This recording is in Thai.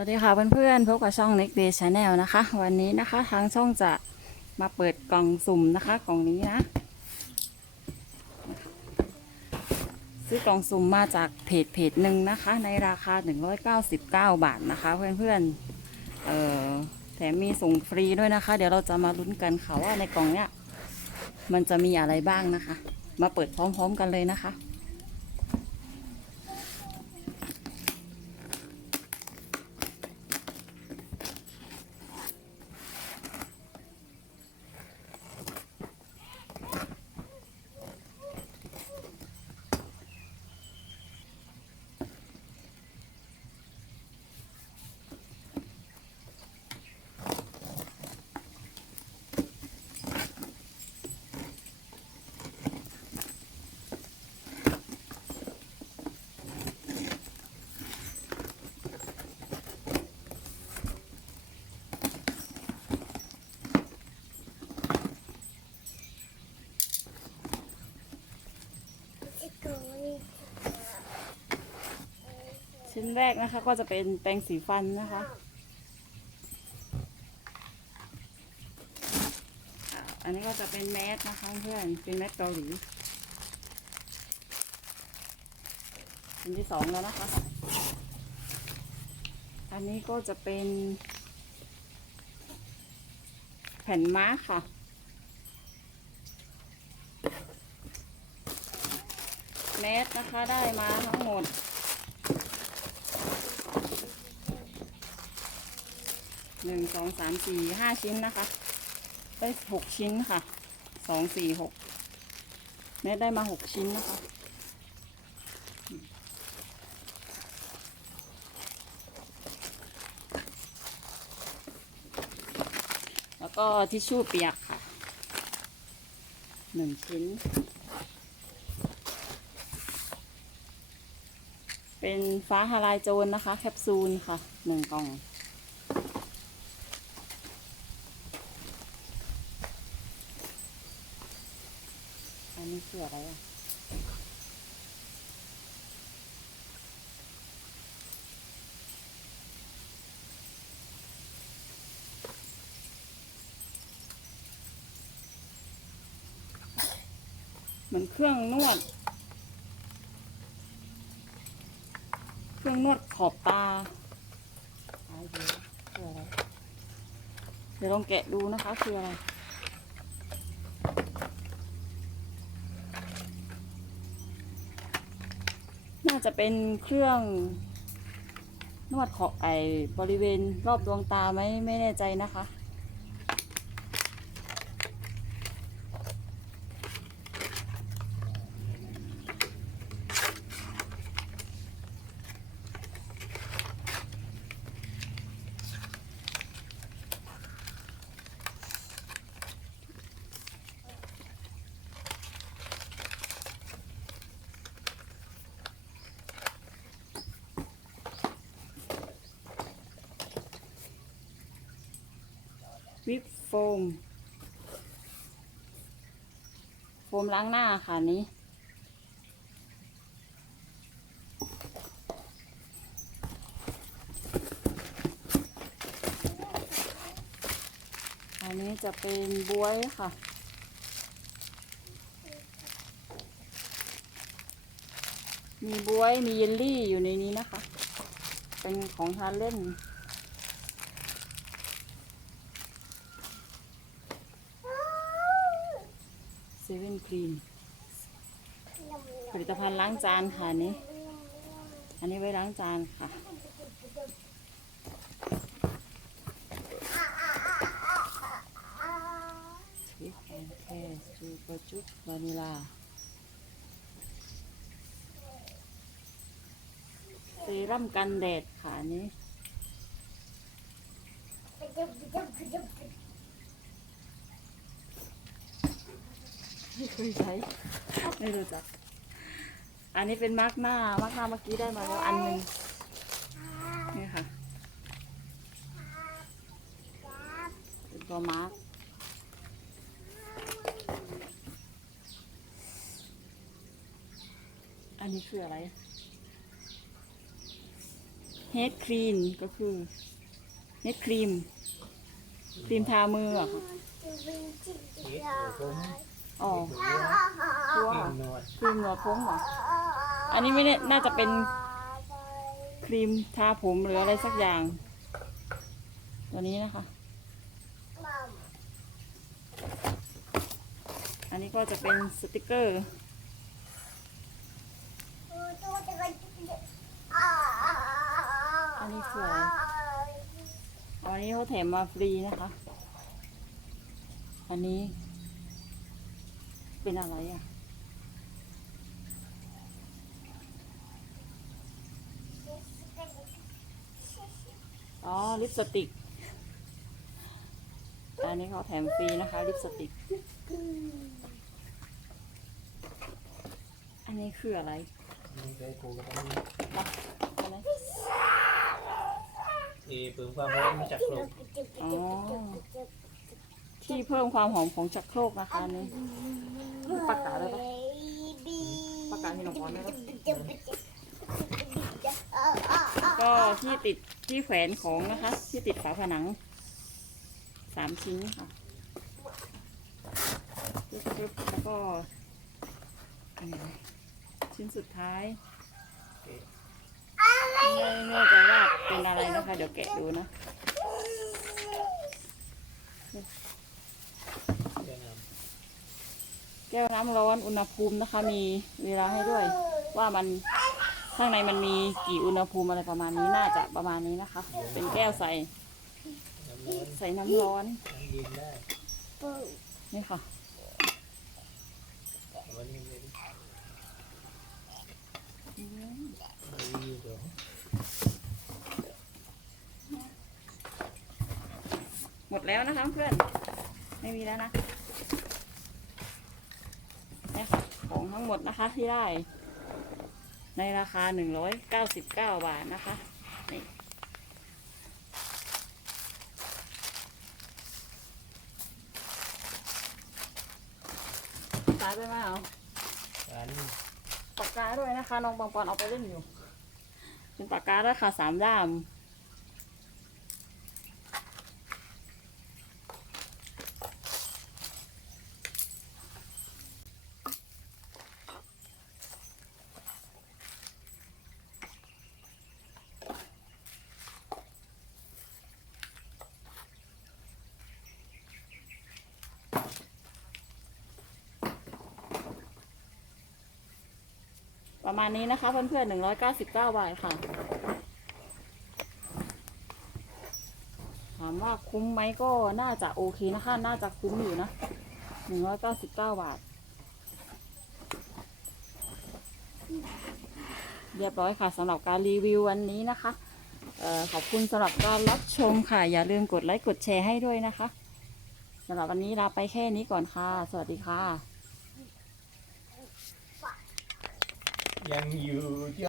วัสดีค่ะเพื่อนๆพบกับช่อง Next Day Channel นะคะ วันนี้นะคะทางช่องจะมาเปิดกล่องสุ่มนะคะ กล่องนี้นะ ซื้อกล่องสุ่มมาจากเพจเพจหนึ่งนะคะ ในราคา 199 บาทนะคะ เพื่อนๆเอ่อแถมมีส่งฟรีด้วยนะคะ เดี๋ยวเราจะมาลุ้นกันค่ะว่าในกล่องเนี้ยมันจะมีอะไรบ้างนะคะ มาเปิดพร้อมๆกันเลยนะคะ แรกนะคะ ก็จะเป็นแปรงสีฟันนะคะอันนี้ก็จะเป็นแมสนะคะเพื่อนเป็นแมสเกาหลีชิ้นที่สองแล้วนะคะ อันนี้ก็จะเป็น แผ่นมาร์คค่ะ แมสนะคะได้มาทั้งหมด หนึ่งสองสามสี่ห้าชิ้นนะคะ ได้หกชิ้นค่ะสองสี่หกแม่ได้มาหกชิ้นนะคะแล้วก็ทิชชู่เปียกค่ะหนึ่งชิ้น เป็นฟ้าทลายโจรนะคะ แคปซูลค่ะหนึ่งกล่อง อันนี้คืออะไรอะเหมือนเครื่องนวด เครื่องนวดขอบตา เดี๋ยวลองแกะดูนะคะ คืออะไร จะเป็นเครื่องนวดขอไอบริเวณรอบดวงตาไหมไม่แน่ใจนะคะ วิปโฟม โฟมล้างหน้าค่ะนนี้ อันนี้จะเป็นบวยค่ะมีบวย มีเยลลี่อยู่ในนี้นะคะ เป็นของทานเล่น เซเว่นครีมผลิตภัณฑ์ล้างจานค่ะอันนี้ อันนี้ไว้ล้างจานค่ะทวิปแอนด์แคร์จูกระจุกวานิลาเซรั่มกันแดดค่ะอัน ไม่เคยใช้ไม่รู้จัก อันนี้เป็นมาร์กหน้ามาร์กหน้าเมื่อกี้ได้มาแล้วอันหนึ่งนี่ค่ะเป็นตัวมาร์กอันนี้คืออะไรอเฮดครีมก็คือเฮดครีมครีมทามือเหรอะค่ะเฮ็ดหัวผม อ๋อหัวตัวครีมหนวดผมเหรออันนี้ไม่ได้น่าจะเป็นครีมทาผมหรืออะไรสักอย่าง ตัวนี้นะคะ อันนี้ก็จะเป็นสติกเกอร์ อันนี้คืออะไรอันนี้เขาแถมมาฟรีนะคะ อันนี้ เป็นอะไรอะ อ๋อ ลิปสติก อันนี้เขาแถมฟรีนะคะ ลิปสติก อันนี้คืออะไรนี่เคยกูก็ต้องปะอะไรเอเพิ่มความร้อนจากโลกอ๋อที่เพิ่มความหอมของชักโครกนะคะอันนี้ ปากกาเลยปะปากกาที่น้องพรได้ปะก็ที่ติดที่แขวนของนะคะ ที่ติดฝาผนังสามชิ้นค่ะปึ๊บๆแล้วก็อันไหนชิ้นสุดท้ายไม่แน่ใจว่าเป็นอะไรนะคะ เดี๋ยวแกะดูนะ เดี๋ยวนะ แก้วน้ำร้อนอุณหภูมินะคะ มีเวลาให้ด้วย ว่ามันข้างในมันมีกี่อุณหภูมิอะไรประมาณนี้น่าจะประมาณนี้นะคะ เป็นแก้วใส่ใส่น้ำร้อนนี่ค่ะหมดแล้วนะคะเพื่อน ไม่มีแล้วนะ ทั้งหมดนะคะที่ได้ ในราคา 199 บาทนะคะนี่ตายไปไหมเอาอันปากกาด้วยนะคะน้องบางปอนเอาไปเล่นอยู่ เป็นปากการาคาสามด้าม ประมาณนี้นะคะเพื่อนๆหนึ่งร้อยเก้าสิบเก้าบาทค่ะ ถามว่าคุ้มไหมก็น่าจะโอเคนะคะ น่าจะคุ้มอยู่นะหนึ่งร้อยเก้าสิบเก้าบาท เรียบร้อยค่ะสำหรับการรีวิววันนี้นะคะออขอบคุณสำหรับการรับชมค่ะ อย่าลืมกดไลค์กดแชร์ให้ด้วยนะคะสำหรับวันนี้ลาไปแค่นี้ก่อนค่ะ สวัสดีค่ะ ยังอยู่ที่